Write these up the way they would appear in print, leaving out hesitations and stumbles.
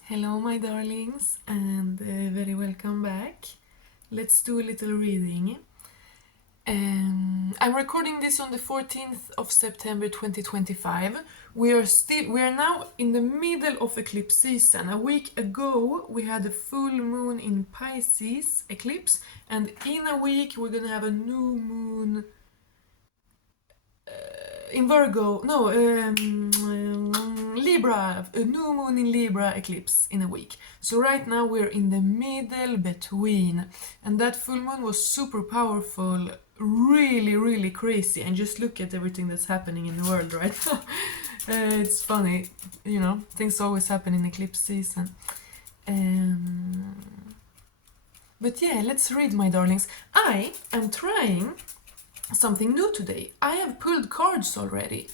Hello, my darlings, and very welcome back. Let's do a little reading. I'm recording this on the 14th of September 2025. We are now in the middle of eclipse season. A week ago, we had a full moon in Pisces eclipse, and in a week, we're gonna have a new moon in Virgo, no, Libra, a new moon in Libra eclipse in a week. So right now we're in the middle between, and that full moon was super powerful, really, really crazy. And just look at everything that's happening in the world right now. It's funny, things always happen in eclipse season. But yeah, let's read, my darlings. I am trying something new today. I have pulled cards already.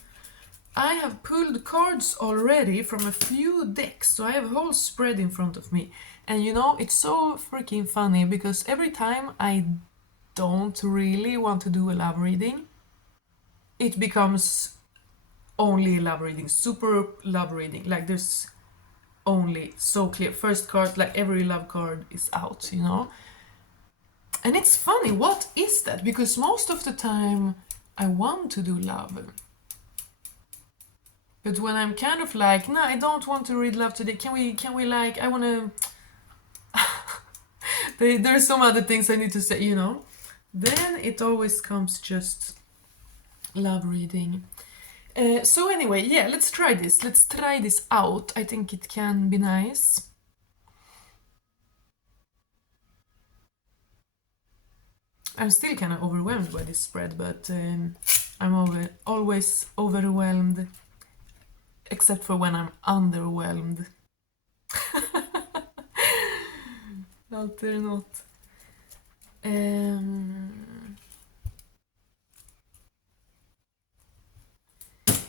From a few decks, so I have a whole spread in front of me. And it's so freaking funny because every time I don't really want to do a love reading, it becomes only a love reading, super love reading. Like there's only so clear. First card, like every love card is out. And it's funny, what is that? Because most of the time I want to do love. But when I'm kind of like, no, I don't want to read love today. Can we like, I want to... There's some other things I need to say. Then it always comes just love reading. So anyway, yeah, let's try this. Let's try this out. I think it can be nice. I'm still kind of overwhelmed by this spread, but I'm always overwhelmed, except for when I'm underwhelmed. Alltid något.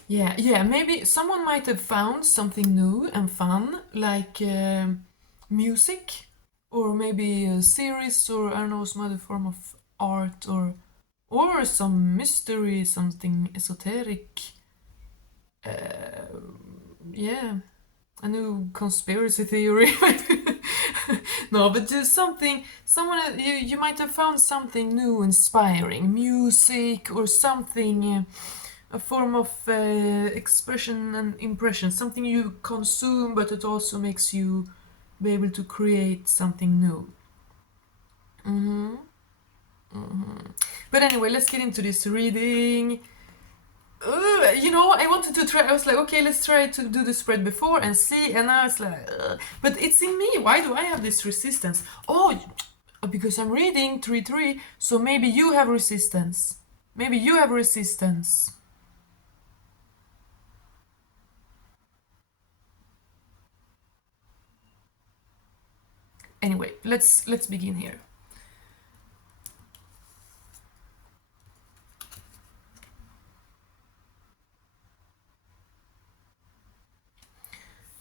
Yeah, maybe someone might have found something new and fun, like music, or maybe a series, or I don't know, some other form of art, or some mystery, something esoteric. Yeah, a new conspiracy theory. No, but just you might have found something new, inspiring, music or something, a form of expression and impression, something you consume, but it also makes you be able to create something new. But anyway, let's get into this reading. I wanted to try. I was like, okay, let's try to do the spread before and see. And now it's like, but it's in me. Why do I have this resistance? Oh, because I'm reading 3-3. So maybe you have resistance. Maybe you have resistance. Anyway, let's begin here.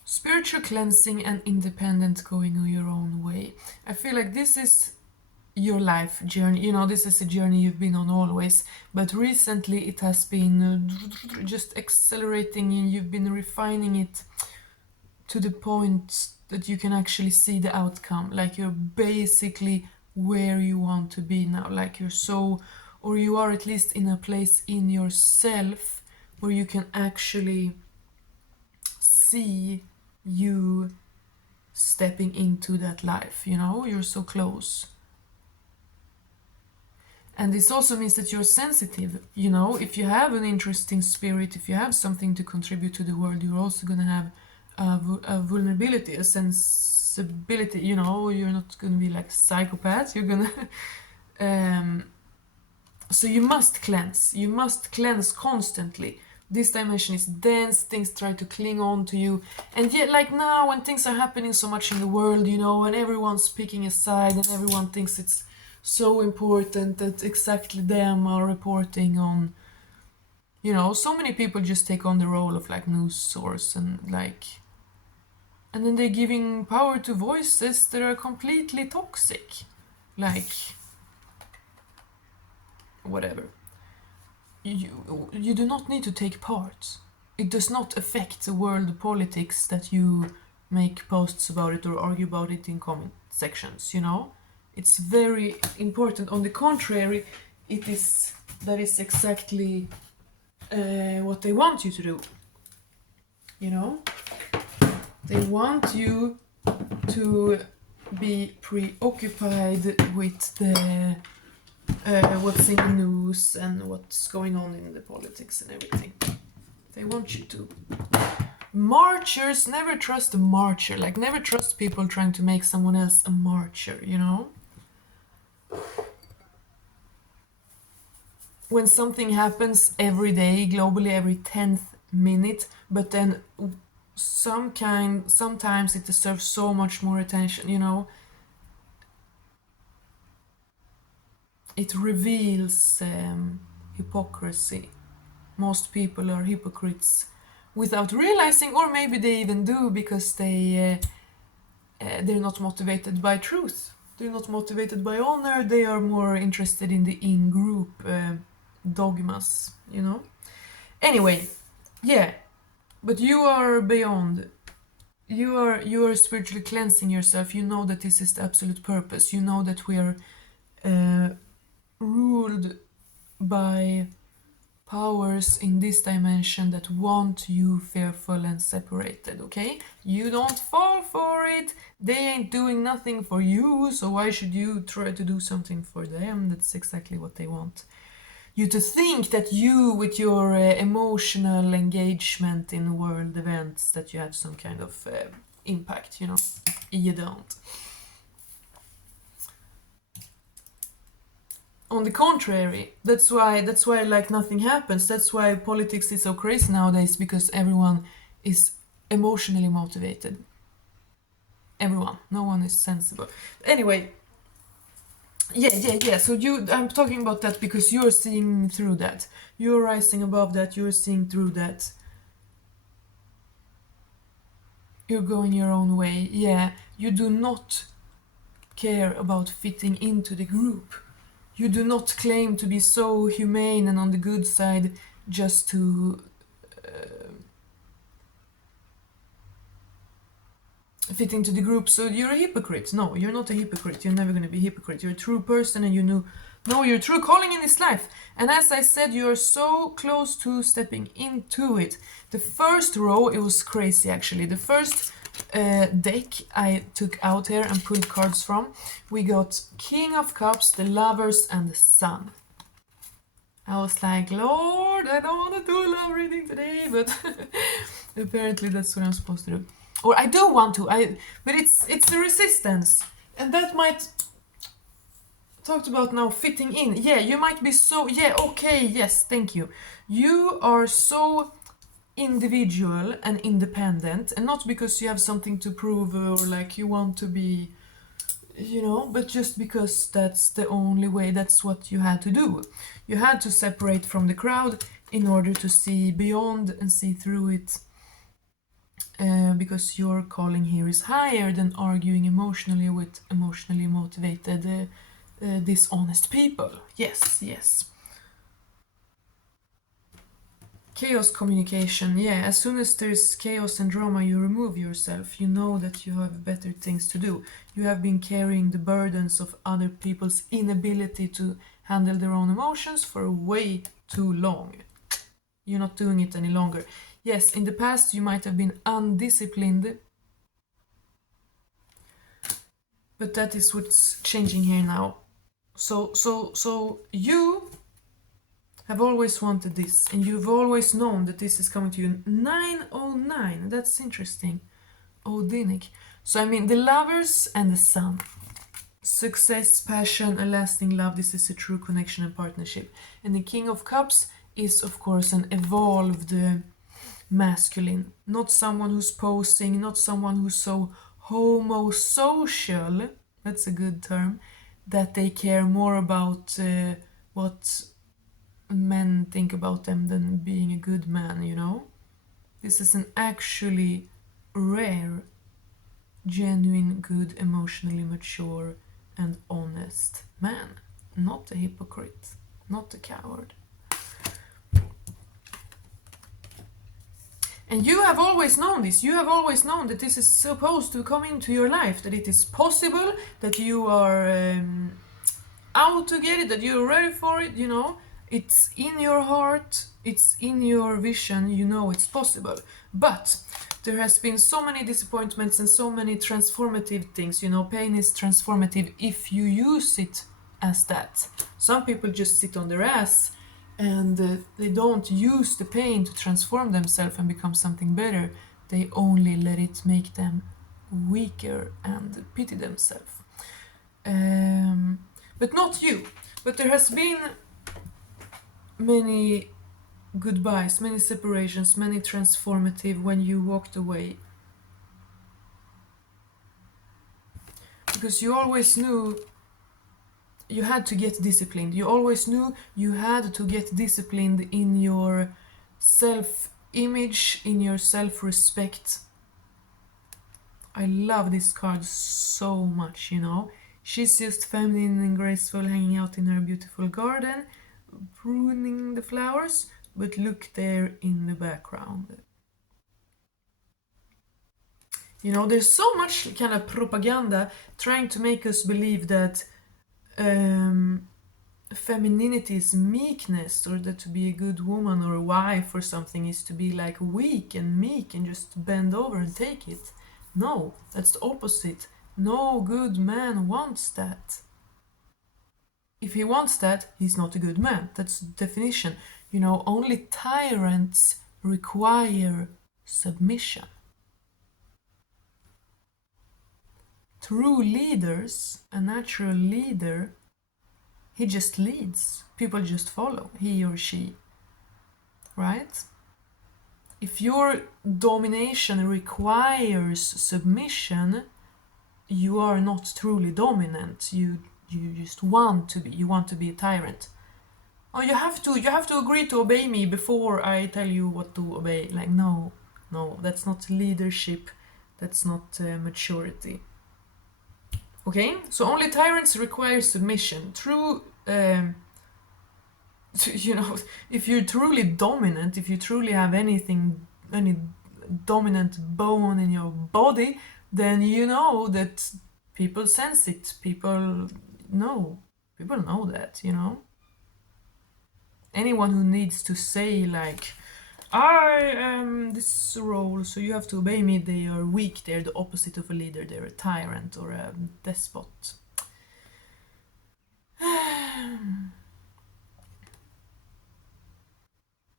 Spiritual cleansing and independent going your own way. I feel like this is your life journey. This is a journey you've been on always, but recently it has been just accelerating and you've been refining it to the point that you can actually see the outcome. Like you're basically where you want to be now. Like or you are at least in a place in yourself where you can actually see you stepping into that life. You're so close. And this also means that you're sensitive. If you have an interesting spirit, if you have something to contribute to the world, you're also going to have a vulnerability, a sensibility. You're not going to be like a psychopath. You're going to... so you must cleanse. You must cleanse constantly. This dimension is dense, things try to cling on to you. And yet, like now, when things are happening so much in the world, and everyone's picking a side and everyone thinks it's so important that exactly them are reporting on, so many people just take on the role of like news source and then they're giving power to voices that are completely toxic. Like, whatever. You do not need to take part. It does not affect the world politics that you make posts about it or argue about it in comment sections, you know? It's very important. On the contrary, that is exactly what they want you to do, you know? They want you to be preoccupied with the what's in the news and what's going on in the politics and everything. They want you to. Marchers, never trust a marcher. Like, never trust people trying to make someone else a marcher, you know? When something happens every day, globally, every 10th minute, but then sometimes it deserves so much more attention, you know? It reveals hypocrisy. Most people are hypocrites without realizing, or maybe they even do because they're not motivated by truth. They're not motivated by honor. They are more interested in the in-group dogmas, you know? Anyway, yeah, but you are beyond. You are spiritually cleansing yourself. You know that this is the absolute purpose. You know that we are ruled by powers in this dimension that want you fearful and separated, okay? You don't fall for it. They ain't doing nothing for you, so why should you try to do something for them? That's exactly what they want. You to think that you, with your emotional engagement in world events, that you have some kind of impact, you know? You don't. On the contrary, that's why like nothing happens. That's why politics is so crazy nowadays, because everyone is emotionally motivated. Everyone. No one is sensible. Anyway, yeah. So I'm talking about that because you're seeing through that. You're rising above that. You're seeing through that. You're going your own way. Yeah, you do not care about fitting into the group. You do not claim to be so humane and on the good side just to fit into the group, so you're a hypocrite. No, you're not a hypocrite. You're never going to be a hypocrite. You're a true person, and you know your true calling in this life. And as I said, you're so close to stepping into it. The first row, it was crazy actually. The first deck I took out here and pulled cards from, we got King of Cups, the Lovers, and the Sun. I was like, Lord, I don't want to do a love reading today, but apparently that's what I'm supposed to do. Or I do want to, but it's the resistance. And that might, talked about now, fitting in. Yeah, you might be so, yeah, okay, yes, thank you. You are so individual and independent, and not because you have something to prove or like you want to be, you know, but just because that's the only way. That's what you had to do. You had to separate from the crowd in order to see beyond and see through it, because your calling here is higher than arguing emotionally with emotionally motivated dishonest people. Yes. Chaos communication, yeah. As soon as there's chaos and drama, you remove yourself. You know that you have better things to do. You have been carrying the burdens of other people's inability to handle their own emotions for way too long. You're not doing it any longer. Yes, in the past you might have been undisciplined, but that is what's changing here now. So you have always wanted this, and you've always known that this is coming to you. 909, that's interesting. Odinic. So I mean, the Lovers and the Sun. Success, passion, a lasting love. This is a true connection and partnership. And the King of Cups is, of course, an evolved masculine. Not someone who's posing, not someone who's so homosocial, that's a good term, that they care more about what men think about them than being a good man, you know? This is an actually rare, genuine, good, emotionally mature, and honest man. Not a hypocrite, not a coward. And you have always known this. You have always known that this is supposed to come into your life, that it is possible, that you are out to get it, that you're ready for it, you know. It's in your heart, it's in your vision, you know it's possible. But there has been so many disappointments and so many transformative things, you know. Pain is transformative if you use it as that. Some people just sit on their ass and they don't use the pain to transform themselves and become something better. They only let it make them weaker and pity themselves. But not you. But there has been many goodbyes, many separations, many transformative when you walked away. Because you always knew you had to get disciplined. You always knew you had to get disciplined in your self-image, in your self-respect. I love this card so much, you know. She's just feminine and graceful, hanging out in her beautiful garden, pruning the flowers, but look there in the background. You know, there's so much kind of propaganda trying to make us believe that femininity is meekness, or that to be a good woman or a wife or something is to be like weak and meek and just bend over and take it. No, that's the opposite. No good man wants that. If he wants that, he's not a good man. That's the definition. You know, only tyrants require submission. True leaders, a natural leader, he just leads. People just follow, he or she. Right? If your domination requires submission, you are not truly dominant. You just want to be. You want to be a tyrant. Oh, you have to agree to obey me before I tell you what to obey. Like, no, that's not leadership. That's not maturity. Okay, so only tyrants require submission. True, you know, if you're truly dominant, if you truly have any dominant bone in your body, then you know that people sense it. People know that, you know. Anyone who needs to say like, I am this role, so you have to obey me, they are weak. They're the opposite of a leader. They're a tyrant or a despot.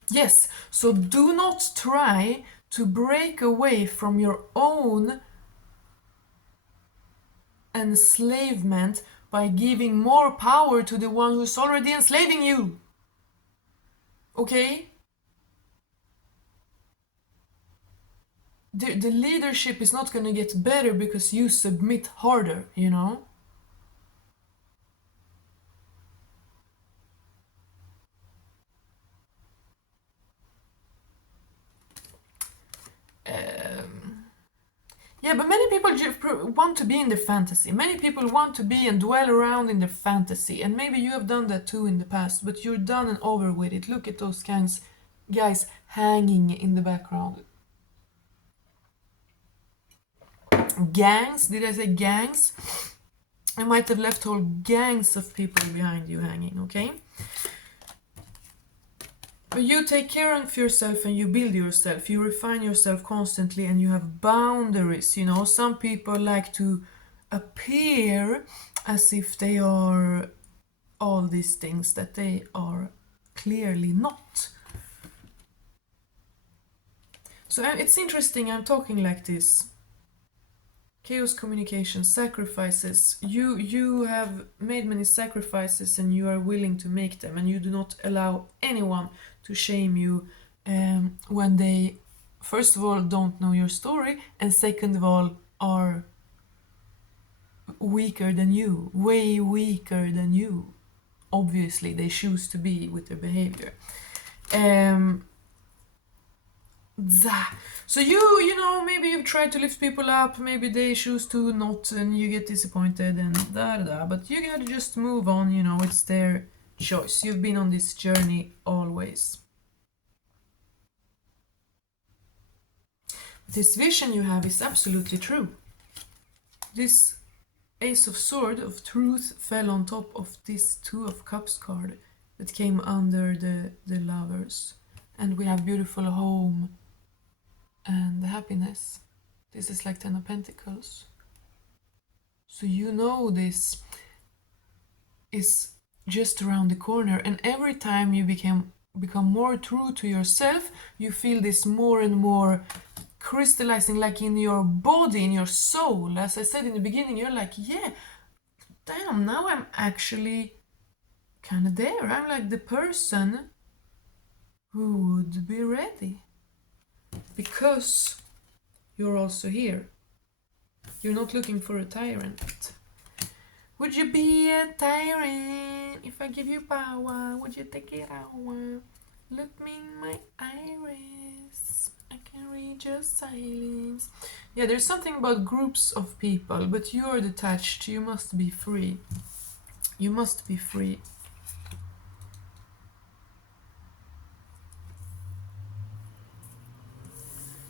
Yes, so do not try to break away from your own enslavement by giving more power to the one who's already enslaving you. Okay? The leadership is not going to get better because you submit harder, you know? Yeah, but many people want to be in their fantasy. Many people want to be and dwell around in their fantasy. And maybe you have done that too in the past, but you're done and over with it. Look at those guys hanging in the background. Gangs? Did I say gangs? I might have left whole gangs of people behind you hanging, okay? But you take care of yourself and you build yourself. You refine yourself constantly and you have boundaries, you know. Some people like to appear as if they are all these things that they are clearly not. So it's interesting, I'm talking like this. Chaos communication, sacrifices. You have made many sacrifices and you are willing to make them, and you do not allow anyone to shame you when they, first of all, don't know your story, and second of all, are weaker than you, way weaker than you. Obviously, they choose to be with their behavior. So you know, maybe you've tried to lift people up, maybe they choose to not, and you get disappointed and but you gotta just move on, you know, it's their choice. You've been on this journey always. this vision you have is absolutely true. This Ace of Swords of Truth fell on top of this Two of Cups card that came under the Lovers. And we have beautiful home and happiness. This is like Ten of Pentacles. So you know this is just around the corner, and every time you become more true to yourself, you feel this more and more crystallizing, like in your body, in your soul. As I said in the beginning, you're like, yeah, damn, now I'm actually kind of there. I'm like the person who would be ready. Because you're also here. You're not looking for a tyrant. Would you be a tyrant if I give you power? Would you take it out? Look me in my iris. I can read your silence. Yeah, there's something about groups of people, but you're detached. You must be free. You must be free.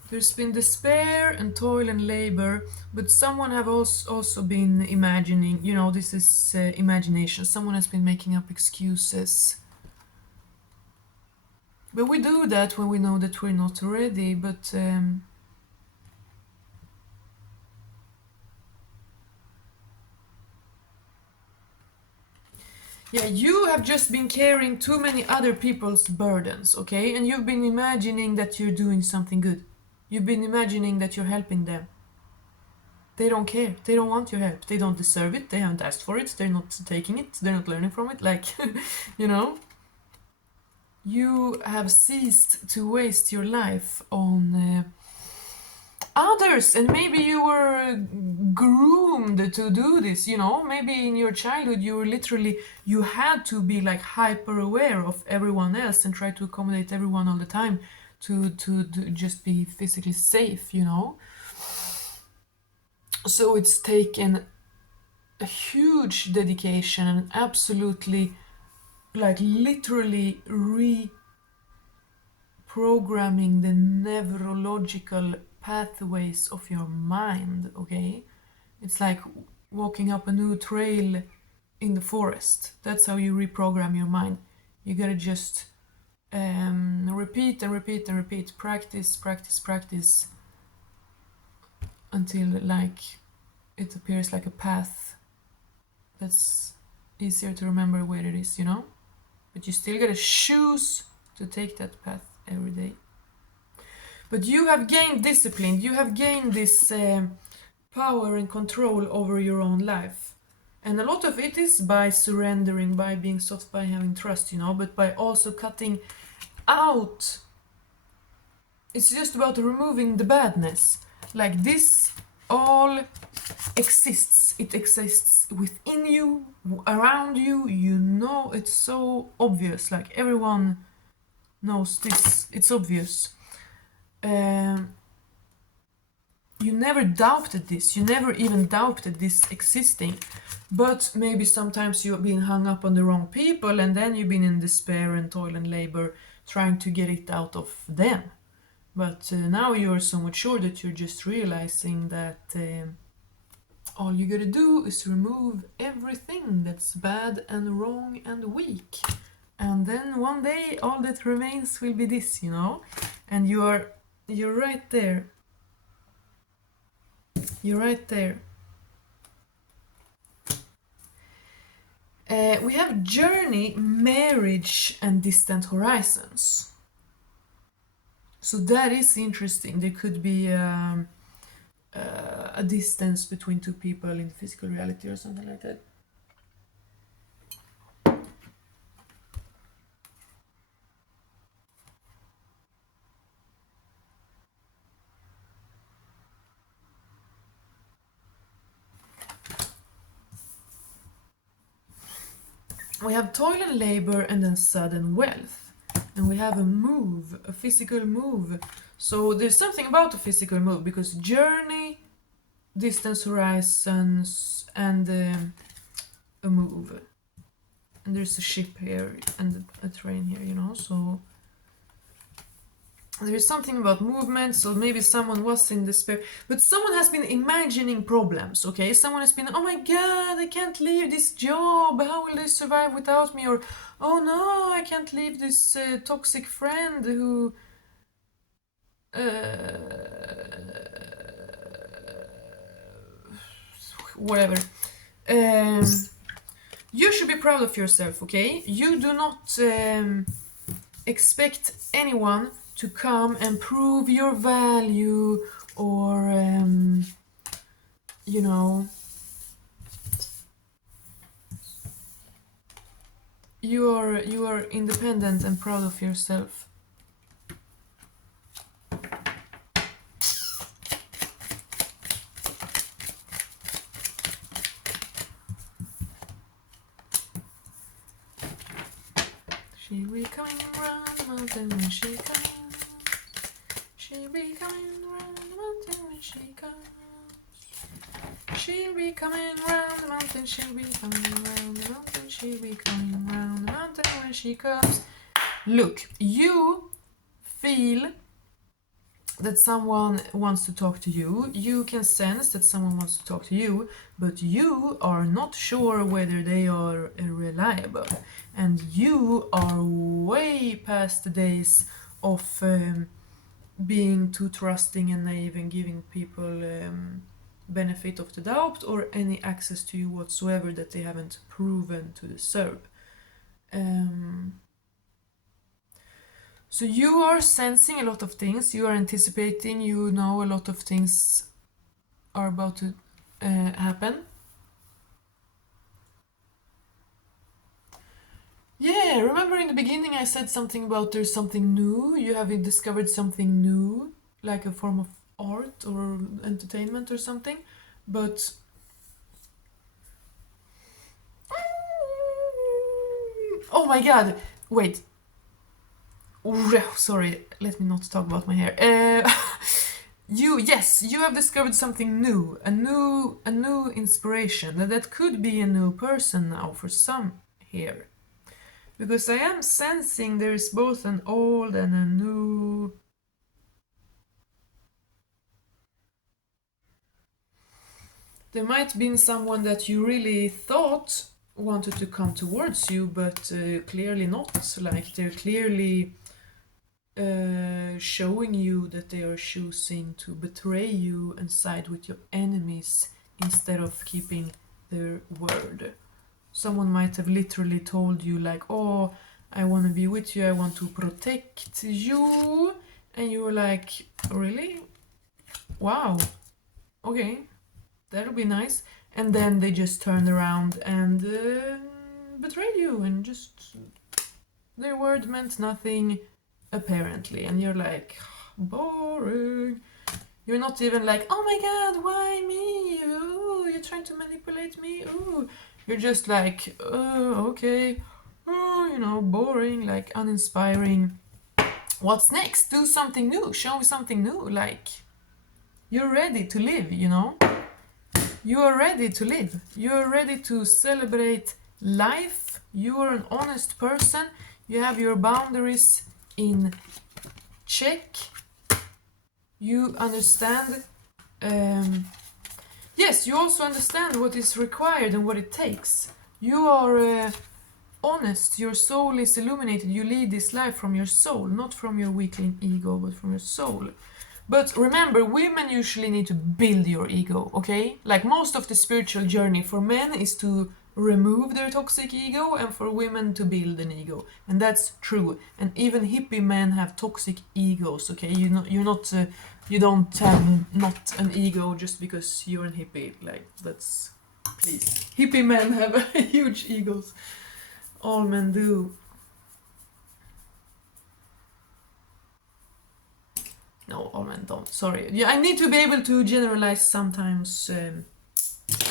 There's been despair and toil and labor, but someone have also been imagining, you know, this is imagination. Someone has been making up excuses. But we do that when we know that we're not ready, but yeah, you have just been carrying too many other people's burdens, okay? And you've been imagining that you're doing something good. You've been imagining that you're helping them. They don't care. They don't want your help. They don't deserve it. They haven't asked for it. They're not taking it. They're not learning from it. Like, you know? You have ceased to waste your life on others, and maybe you were groomed to do this, you know? Maybe in your childhood you were literally, you had to be like hyper aware of everyone else and try to accommodate everyone all the time to just be physically safe, you know? So it's taken a huge dedication and absolutely, like, literally reprogramming the neurological pathways of your mind, okay? It's like walking up a new trail in the forest. That's how you reprogram your mind. You gotta just repeat and repeat and repeat, practice, practice, practice, until like it appears like a path that's easier to remember where it is, you know? But you still gotta choose to take that path every day. But you have gained discipline, you have gained this power and control over your own life. And a lot of it is by surrendering, by being soft, by having trust, you know, but by also cutting out. It's just about removing the badness. Like, this all exists. It exists within you, around you. You know, it's so obvious. Like, everyone knows this. It's obvious. You never doubted this. You never even doubted this existing. But maybe sometimes you've been hung up on the wrong people, and then you've been in despair and toil and labor trying to get it out of them. But now you're so mature that you're just realizing that all you gotta do is remove everything that's bad and wrong and weak. And then one day all that remains will be this, you know? And you're right there. You're right there. We have journey, marriage, and distant horizons. So that is interesting. There could be a distance between two people in physical reality or something like that. We have toil and labor and then sudden wealth. And we have a move, a physical move. So there's something about a physical move, because journey, distance horizons, and a move. And there's a ship here and a train here, you know, so there is something about movement, so maybe someone was in despair, but someone has been imagining problems, okay? Someone has been, oh my god, I can't leave this job, how will they survive without me? Or, oh no, I can't leave this toxic friend who whatever. You should be proud of yourself, okay? You do not expect anyone to come and prove your value, or you know, you are independent and proud of yourself. She be coming round the mountain when she comes. She be coming round the mountain when she comes. She'll be coming round the mountain, she'll be coming round the mountain, she'll be coming round the mountain when she comes. Look, you feel that someone wants to talk to you. You can sense that someone wants to talk to you, but you are not sure whether they are reliable. And you are way past the days of being too trusting and naive and giving people benefit of the doubt or any access to you whatsoever that they haven't proven to deserve. So you are sensing a lot of things, you are anticipating, you know a lot of things are about to happen. Yeah, remember in the beginning I said something about there's something new, you have discovered something new, like a form of art or entertainment or something, but oh my god, wait. Sorry, let me not talk about my hair. You have discovered something new, a new inspiration. That could be a new person now for some here, because I am sensing there is both an old and a new. There might have been someone that you really thought wanted to come towards you, but clearly not. Like they're clearly showing you that they are choosing to betray you and side with your enemies instead of keeping their word. Someone might have literally told you like, oh, I want to be with you, I want to protect you, and you were like, really? Wow, okay, that'll be nice. And then they just turned around and betrayed you, and just their word meant nothing apparently, and you're like, boring. You're not even like, oh my god, why me? Ooh, you're trying to manipulate me. Ooh, you're just like, okay, boring, like uninspiring. What's next? Do something new, show me something new. Like, you're ready to live, you are ready to live, you're ready to celebrate life, you are an honest person, you have your boundaries in check, you understand, yes, you also understand what is required and what it takes. You are honest, your soul is illuminated, you lead this life from your soul, not from your weakling ego, but from your soul. But remember, women usually need to build your ego, okay? Like most of the spiritual journey for men is to remove their toxic ego, and for women to build an ego, and that's true. And even hippie men have toxic egos, okay? You don't have not an ego just because you're a hippie. Like, that's, please. Hippie men have huge egos. All men do. No, all men don't. Sorry. Yeah, I need to be able to generalize sometimes.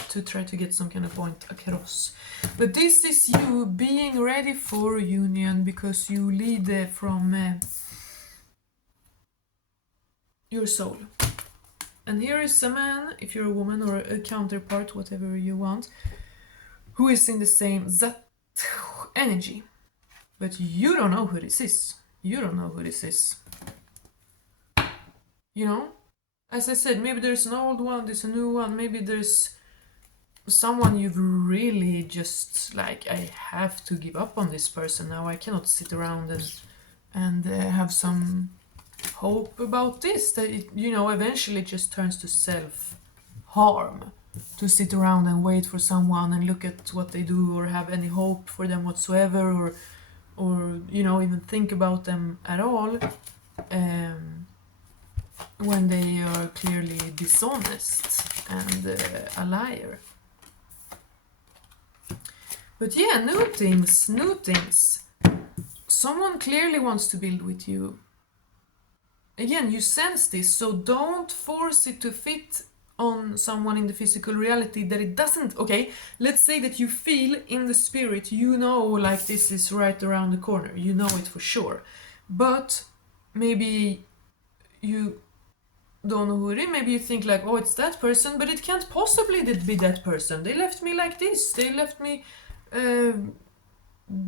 To try to get some kind of point across. But this is you being ready for union because you lead from your soul. And here is a man, if you're a woman, or a counterpart, whatever you want, who is in the same Zat energy. But you don't know who this is. You don't know who this is. you know? As I said, maybe there's an old one, there's a new one, maybe there's someone you've really just like, I have to give up on this person now. I cannot sit around and have some hope about this. That it, eventually just turns to self-harm to sit around and wait for someone and look at what they do or have any hope for them whatsoever, or even think about them at all, when they are clearly dishonest and a liar. But yeah, new things. Someone clearly wants to build with you. Again, you sense this, so don't force it to fit on someone in the physical reality that it doesn't. Okay, let's say that you feel in the spirit, like this is right around the corner, it for sure. But maybe you don't know who it is. Maybe you think like, oh, it's that person, but it can't possibly be that person. They left me like this. They left me...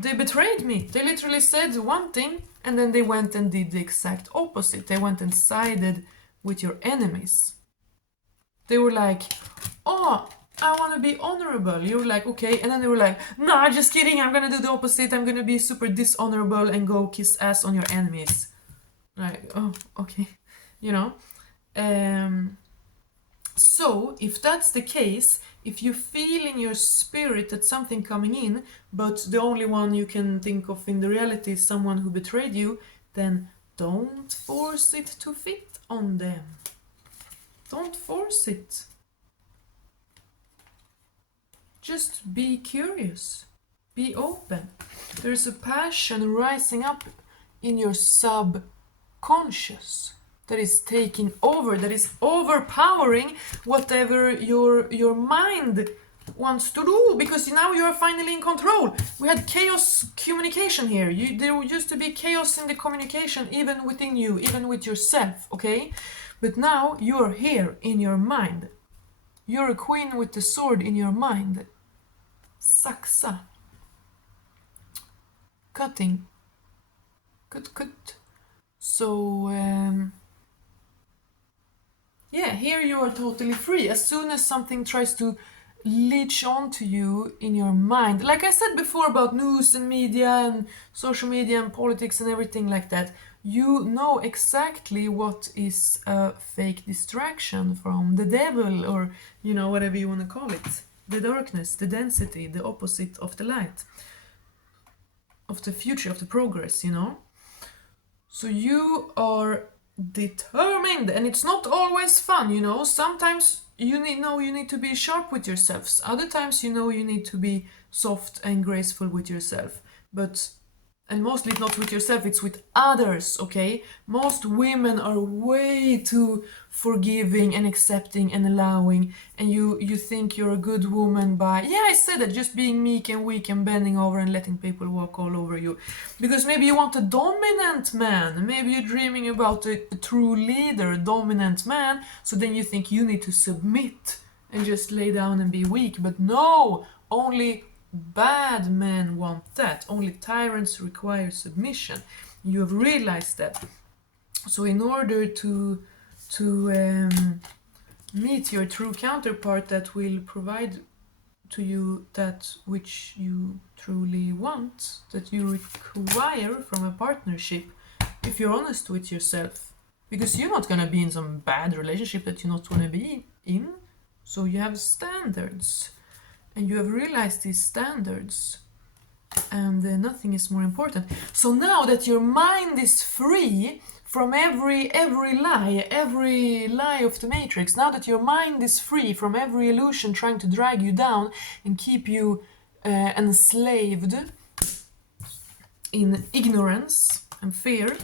they betrayed me. They literally said one thing and then they went and did the exact opposite. They went and sided with your enemies. They were like, oh, I want to be honorable. You were like, okay. And then they were like, nah, just kidding. I'm going to do the opposite. I'm going to be super dishonorable and go kiss ass on your enemies. Like, oh, okay. So if that's the case, if you feel in your spirit that something coming in, but the only one you can think of in the reality is someone who betrayed you, then don't force it to fit on them. Don't force it. Just be curious. Be open. There's a passion rising up in your subconscious that is taking over, that is overpowering whatever your mind wants to do, because now you are finally in control. We had chaos communication here. There used to be chaos in the communication, even within you, even with yourself, okay? But now you're here in your mind. You're a queen with the sword in your mind. Saksa. Cutting. Cut. So, yeah, here you are totally free. As soon as something tries to leech onto you in your mind, like I said before about news and media and social media and politics and everything like that, you know exactly what is a fake distraction from the devil, or whatever you want to call it, the darkness, the density, the opposite of the light, of the future, of the progress. So you are determined, and it's not always fun. Sometimes you need to be sharp with yourself. Other times you need to be soft and graceful with yourself. And mostly not with yourself, it's with others, okay? Most women are way too forgiving and accepting and allowing, and you think you're a good woman by, yeah, I said that, just being meek and weak and bending over and letting people walk all over you. Because maybe you want a dominant man, maybe you're dreaming about a true leader, a dominant man, so then you think you need to submit and just lay down and be weak. But no, only bad men want that. Only tyrants require submission. You have realized that. So in order to meet your true counterpart that will provide to you that which you truly want, that you require from a partnership, if you're honest with yourself, because you're not gonna be in some bad relationship that you not want to be in. So you have standards, and you have realized these standards, and nothing is more important. So now that your mind is free from every lie of the matrix, now that your mind is free from every illusion trying to drag you down and keep you enslaved in ignorance and fear,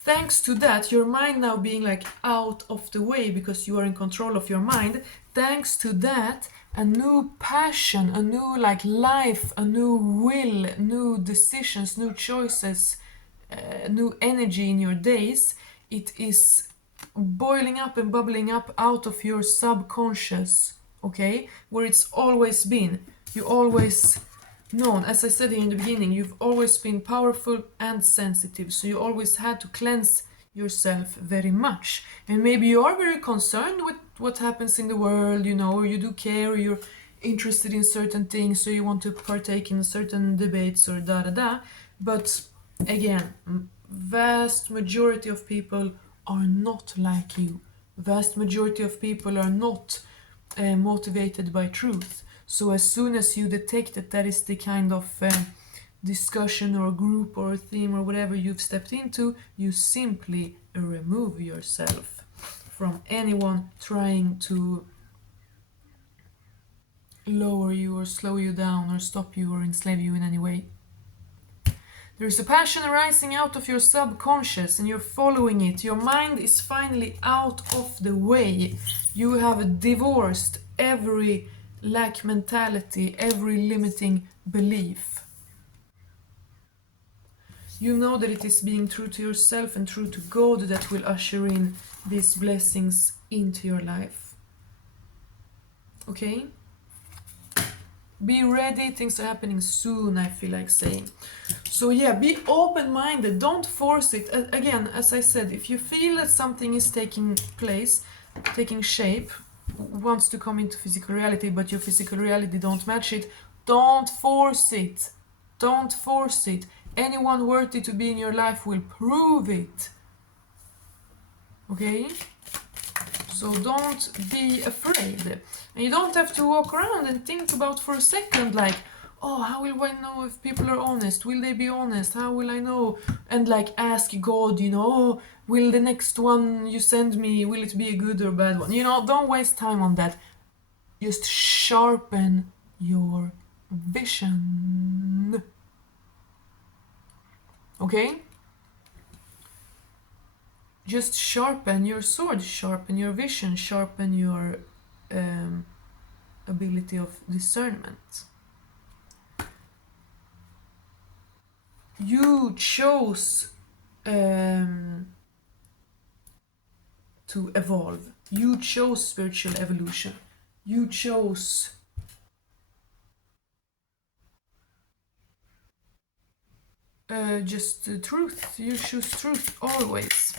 thanks to that, your mind now being like out of the way because you are in control of your mind, thanks to that, a new passion, a new life, a new will, new decisions, new choices, new energy in your days, it is boiling up and bubbling up out of your subconscious, okay, where it's always been. You always known, as I said in the beginning, you've always been powerful and sensitive, so you always had to cleanse yourself very much. And maybe you are very concerned with what happens in the world, you know, you do care, you're interested in certain things, so you want to partake in certain debates or da da da. But again, vast majority of people are not like you. Vast majority of people are not motivated by truth. So as soon as you detect that that is the kind of discussion or group or theme or whatever you've stepped into, you simply remove yourself from anyone trying to lower you or slow you down or stop you or enslave you in any way. There is a passion arising out of your subconscious and you're following it. Your mind is finally out of the way. You have divorced every lack mentality, every limiting belief. You know that it is being true to yourself and true to God that will usher in these blessings into your life. Okay? Be ready, things are happening soon, I feel like saying. So yeah, be open-minded, don't force it. Again, as I said, if you feel that something is taking place, taking shape, wants to come into physical reality, but your physical reality don't match it, don't force it. Don't force it. Anyone worthy to be in your life will prove it. Okay? So don't be afraid. And you don't have to walk around and think about for a second like, oh, how will I know if people are honest? Will they be honest? How will I know? And like ask God, you know, oh, will the next one you send me, will it be a good or bad one? You know, don't waste time on that. Just sharpen your vision. Okay? Just sharpen your sword, sharpen your vision, sharpen your ability of discernment. You chose to evolve. You chose spiritual evolution. You chose just truth. You choose truth always.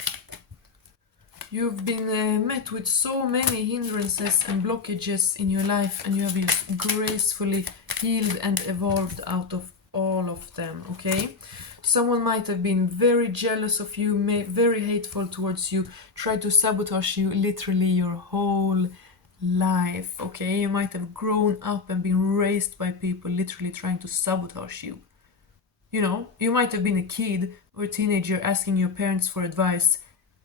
You've been met with so many hindrances and blockages in your life, and you have just gracefully healed and evolved out of all of them, okay? Someone might have been very jealous of you, very hateful towards you, tried to sabotage you literally your whole life, okay? You might have grown up and been raised by people literally trying to sabotage you. You know, you might have been a kid or a teenager asking your parents for advice,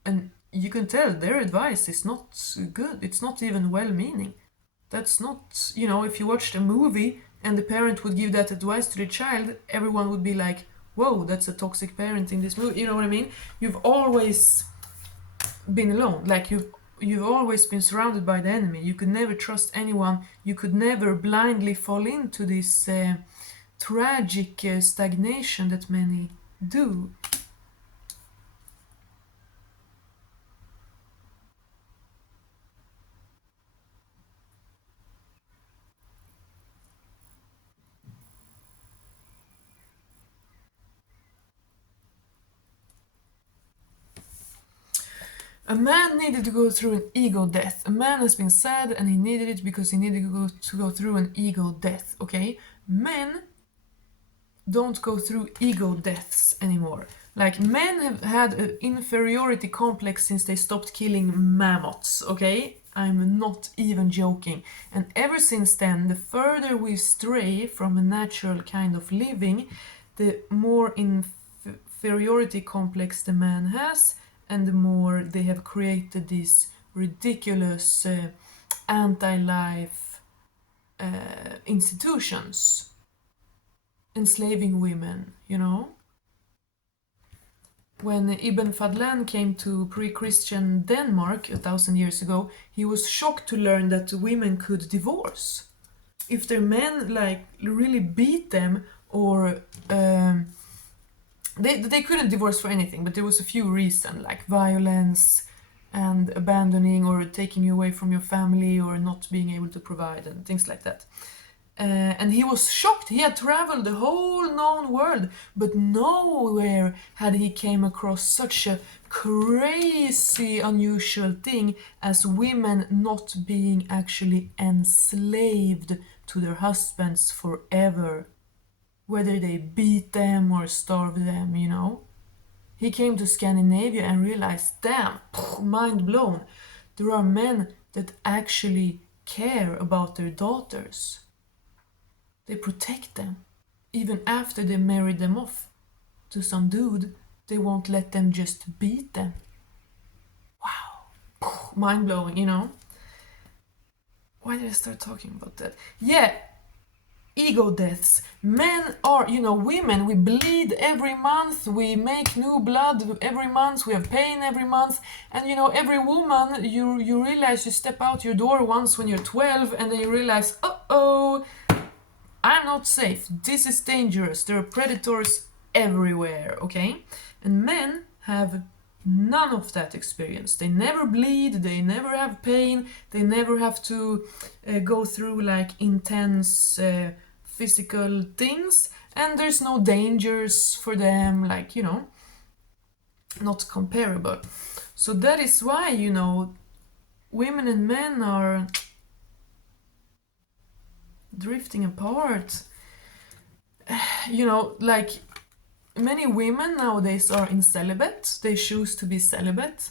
and you can tell their advice is not good. It's not even well-meaning. That's not, you know, if you watched a movie and the parent would give that advice to the child, everyone would be like, whoa, that's a toxic parent in this movie. You know what I mean? You've always been alone. Like you've always been surrounded by the enemy. You could never trust anyone. You could never blindly fall into this tragic stagnation that many do. A man needed to go through an ego death. A man has been sad and he needed it because he needed to go through an ego death, okay? Men don't go through ego deaths anymore. Like, men have had an inferiority complex since they stopped killing mammoths, okay? I'm not even joking. And ever since then, the further we stray from a natural kind of living, the more inferiority complex the man has, and the more they have created these ridiculous anti-life institutions, enslaving women, you know? When Ibn Fadlan came to pre-Christian Denmark 1,000 years ago, he was shocked to learn that women could divorce. If their men like really beat them or they couldn't divorce for anything, but there was a few reasons like violence and abandoning or taking you away from your family or not being able to provide and things like that. And he was shocked. He had traveled the whole known world, but nowhere had he came across such a crazy, unusual thing as women not being actually enslaved to their husbands forever, whether they beat them or starve them, you know. He came to Scandinavia and realized, damn, mind blown, there are men that actually care about their daughters. They protect them. Even after they married them off to some dude, they won't let them just beat them. Wow. Mind blowing, you know? Why did I start talking about that? Yeah, ego deaths. Men are, you know, women, we bleed every month, we make new blood every month, we have pain every month, and you know, every woman, you realize you step out your door once when you're 12, and then you realize, uh-oh, I'm not safe, this is dangerous, there are predators everywhere, okay? And men have none of that experience. They never bleed, they never have pain, they never have to go through like intense physical things, and there's no dangers for them, like, you know, not comparable. So that is why, you know, women and men are drifting apart. You know, like many women nowadays are in celibate, they choose to be celibate,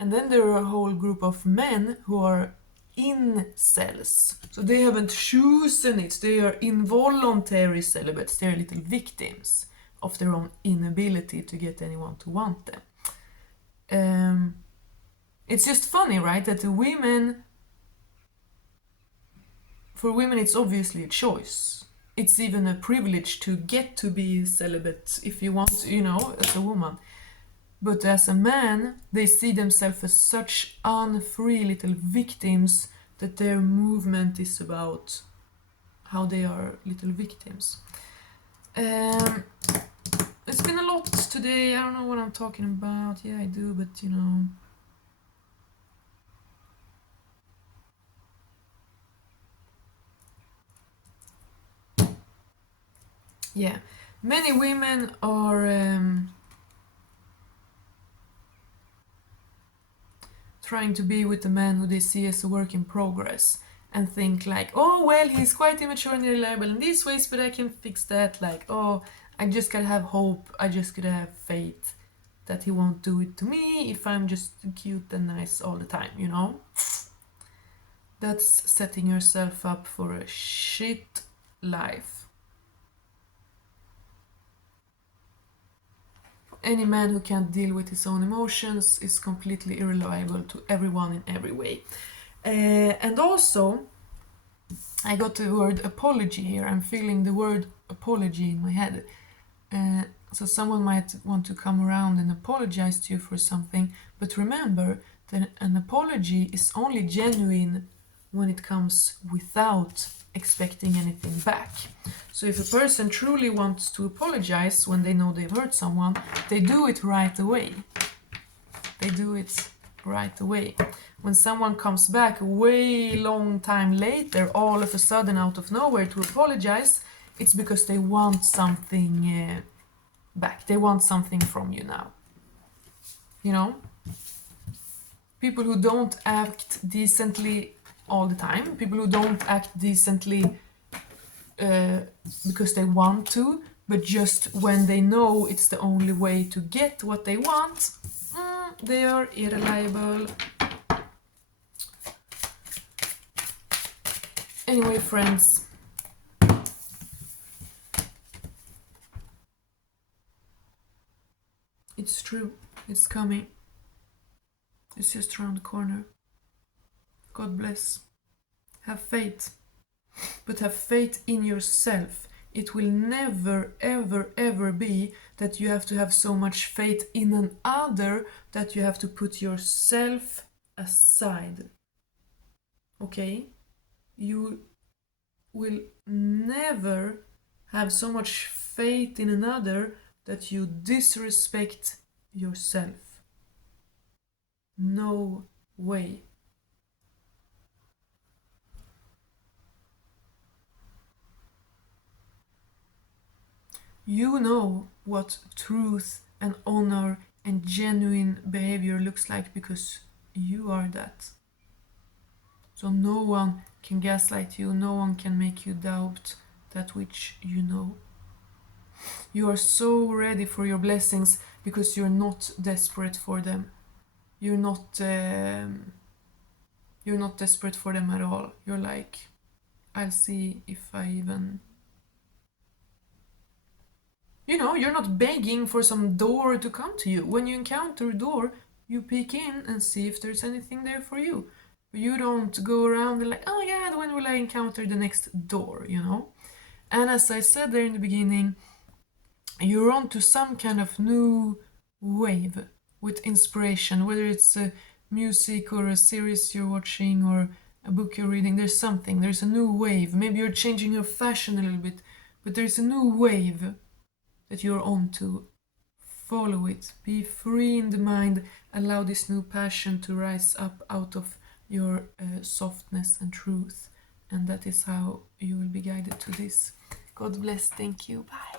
and then there are a whole group of men who are incels. So they haven't chosen it, they are involuntary celibates, they're little victims of their own inability to get anyone to want them. It's just funny, right, that the women, for women it's obviously a choice. It's even a privilege to get to be celibate if you want, you know, as a woman. But as a man, they see themselves as such unfree little victims that their movement is about how they are little victims. It's been a lot today. I don't know what I'm talking about. Yeah, I do, but you know. Yeah, many women are trying to be with a man who they see as a work in progress and think like, oh, well, he's quite immature and reliable in these ways, but I can fix that. Like, oh, I just gotta have hope, I just gotta have faith that he won't do it to me if I'm just cute and nice all the time, you know? That's setting yourself up for a shit life. Any man who can't deal with his own emotions is completely irreliable to everyone in every way. And also, I got the word apology here. I'm feeling the word apology in my head. So someone might want to come around and apologize to you for something, but remember that an apology is only genuine when it comes without expecting anything back. So if a person truly wants to apologize when they know they've hurt someone, they do it right away. They do it right away. When someone comes back a way long time later, all of a sudden out of nowhere to apologize, it's because they want something back. They want something from you now. You know? People who don't act decently all the time, people who don't act decently because they want to, but just when they know it's the only way to get what they want, they are irreliable. Anyway, friends, it's true, it's coming, it's just around the corner. God bless. Have faith, but have faith in yourself. It will never, ever, ever be that you have to have so much faith in an other that you have to put yourself aside. Okay? You will never have so much faith in another that you disrespect yourself. No way. You know what truth and honor and genuine behavior looks like because you are that. So no one can gaslight you, no one can make you doubt that which you know. You are so ready for your blessings because you're not desperate for them. You're not desperate for them at all. You're like, I'll see if I even... You know, you're not begging for some door to come to you. When you encounter a door, you peek in and see if there's anything there for you. But you don't go around and like, oh my god, when will I encounter the next door, you know? And as I said there in the beginning, you're on to some kind of new wave with inspiration, whether it's music or a series you're watching or a book you're reading. There's something, there's a new wave. Maybe you're changing your fashion a little bit, but there's a new wave that you're on to. Follow it. Be free in the mind. Allow this new passion to rise up out of your softness and truth. And that is how you will be guided to this. God bless. Thank you. Bye.